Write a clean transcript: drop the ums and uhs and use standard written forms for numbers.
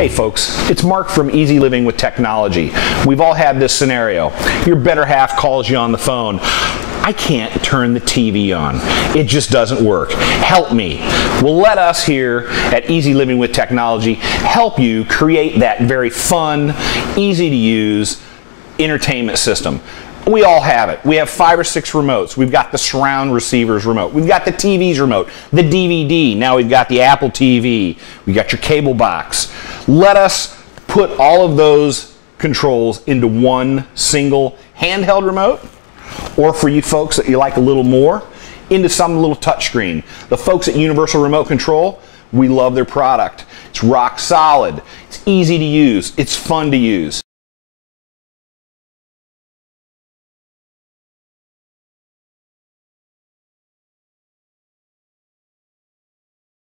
Hey folks, it's Mark from Easy Living with Technology. We've all had this scenario. Your better half calls you on the phone. I can't turn the TV on. It just doesn't work. Help me. Well, let us here at Easy Living with Technology help you create that very fun, easy to use entertainment system. We all have it. We have 5 or 6 remotes. We've got the surround receivers remote. We've got the TV's remote, the DVD. Now we've got the Apple TV. We've got your cable box. Let us put all of those controls into one single handheld remote, or for you folks that you like a little more, into some little touchscreen. The folks at Universal Remote Control, we love their product. It's rock solid. It's easy to use. It's fun to use.